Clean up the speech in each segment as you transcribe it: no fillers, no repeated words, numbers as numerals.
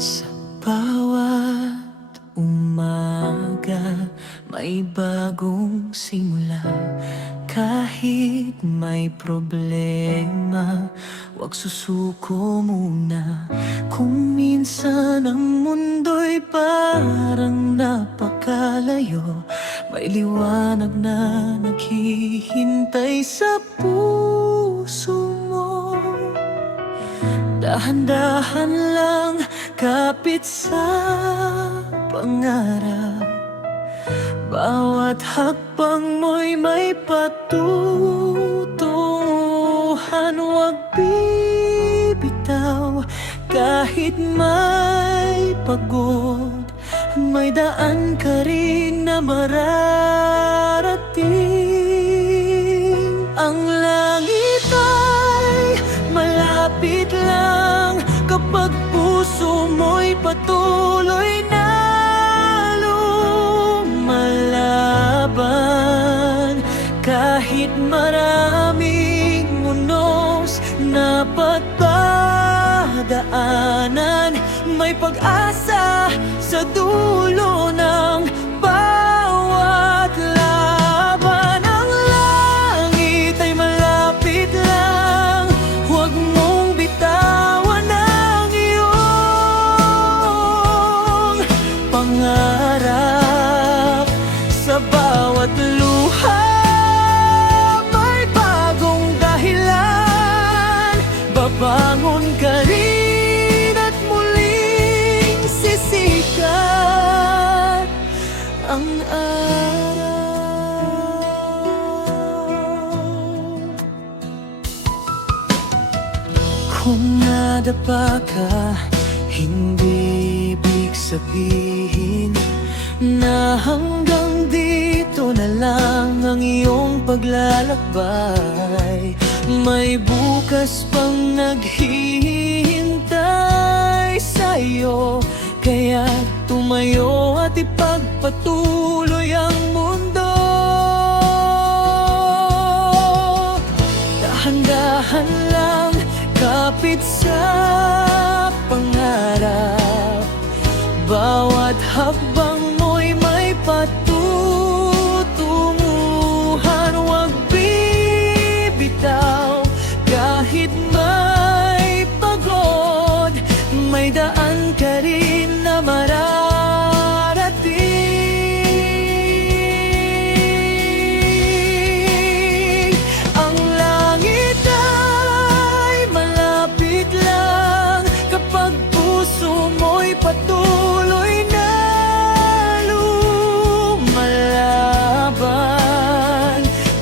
Sa bawat umaga, may bagong simula. Kahit may problema, huwag susuko muna. Kung minsan ang mundo'y parang napakalayo, may liwanag na naghihintay sa puso mo. Dahan-dahan lang, kapit sa pangarap. Bawat hakbang mo'y may patutunguhan. Huwag bibitaw kahit may pagod. May daan ka rin na mararating. Ang langit ay malapit lang kapag puso mo'y patuloy na lumalaban. Kahit maraming unos na pagdadaanan, may pag-asa sa dulo ng bawat laban. Ang langit ay malapit lang, huwag mong bitawan ang iyong pangarap. Sa bawat luha may bagong dahilan. Babangon ka rin at muling sisikat ang araw. Kung nadapa ka, hindi ibig sabihin na hanggang dito na lang ang iyong paglalakbay. May bukas pang naghihintay sa'yo, kaya tumayo at ipagpatuloy ang mundo. Dahan-dahan lang, kapit sa pangarap. Bawat hakbang mo'y may patutunguhan. Huwag bibitaw kahit may pagod. May daan ka rin na mararating. Ang langit ay malapit lang kapag puso mo'y patuloy na lumalaban.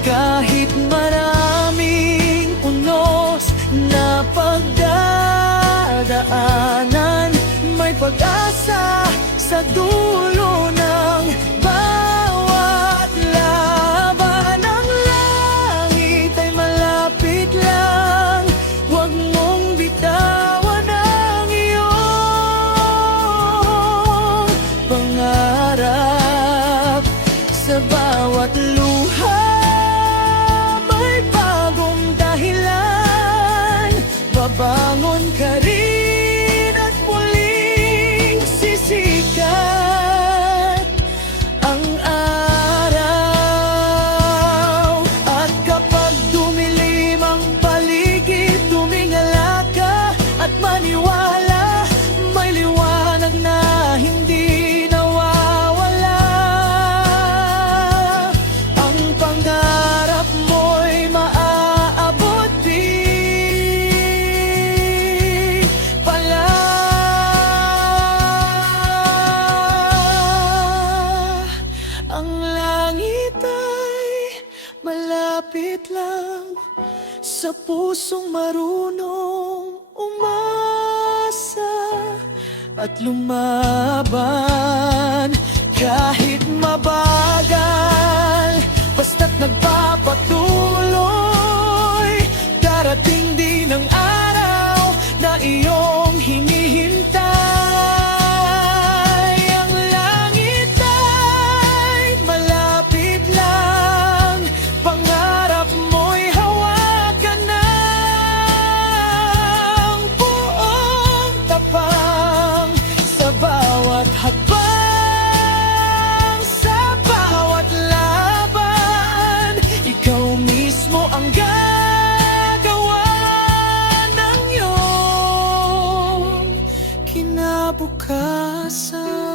Kahit maraming unos na pagdadaanan, may pag-asa sa dulo ng bawat laban. Ang langit ay malapit lang, huwag mong bitawan ang iyong pangarap. Sa bawat luha may bagong dahilan. Babangon ka rin at muling sisikat ang araw. At kapag dumilim ang paligid, tumingala ka at maniwala. May liwanag na hindi nawawala. Ang pangarap mo'y maaabot di pala. Ang langit ay malapit lang sa pusong marunong umasa at lumaban. Kahit mabagal, basta't nagpapatuloy, darating din ang araw na iyong hinihintay. Ang langit ay malapit lang, pangarap mo'y hawakan ng buong tapang. kinabukasan.